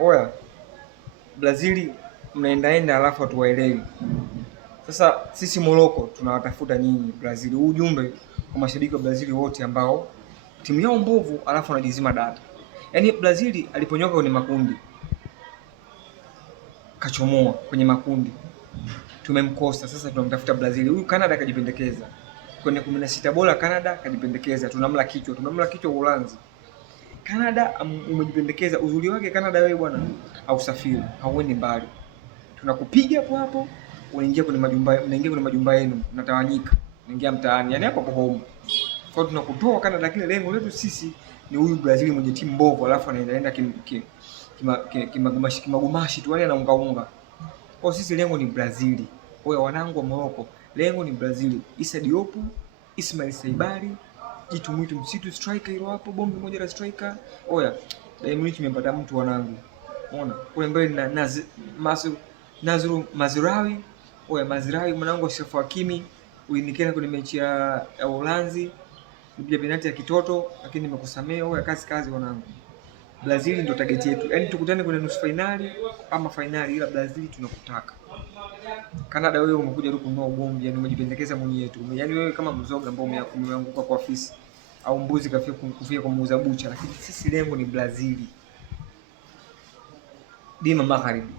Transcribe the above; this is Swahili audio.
Oya, Brazil mnaendaenda alafu hatuwaelewi. Sasa sisi Morocco tunawatafuta nyinyi Brazil. Huu ujumbe kwa mashabiki wa Brazil wote ambao timu yao mbovu alafu wanajizima data. Yaani Brazil aliponyoka kwenye makundi kachomoa kwenye makundi, tumemkosa. Sasa tunamtafuta Brazil. Huyu Canada kajipendekeza kwenye 16 bora, Canada kajipendekeza, tunamla kichwa Uholanzi. Canada umejipendekeza, uzuri wake Canada wewe bwana, hausafiri, hauendi mbali, tunakupiga hapo hapo, unaingia kwenye majumba yenu, mnatawanyika, unaingia mtaani, yani hapo home. Kwa tunakutoa Canada, lakini lengo letu sisi ni huyu Brazil mwenye timu mbovu, alafu anaenda kimagumashi tu, yani anaungaunga. Kwa sisi lengo ni Brazil. Oya wanangu wa Morocco, lengo ni Brazil. Issa Diop, Ismail Saibari, Jitu Mwitu Msitu striker hilo hapo, bombi moja la striker. Oya, Bayern Munich imepata mtu wanangu. Unaona? Kule mbele na Nazru Mazraoui. Oya Mazraoui mwanangu wa Sharafu Hakimi, ulinikena kwenye mechi ya Uholanzi. Nipiga penalti ya kitoto lakini nimekusamea. Oya kazi wanangu. Brazil ndio target yetu. Yaani tukutane kwenye nusu finali ama finali, ila Brazil tunakutaka. Canada wewe umekuja tu kununua ugomvi, yani umejipendekeza mwenyewe tu. Yaani wewe kama mzoga ambao umeanguka kwa afisi au mbuzi kafia kwa muuza bucha, lakini sisi lengo ni Brazil. Dima Magharibi.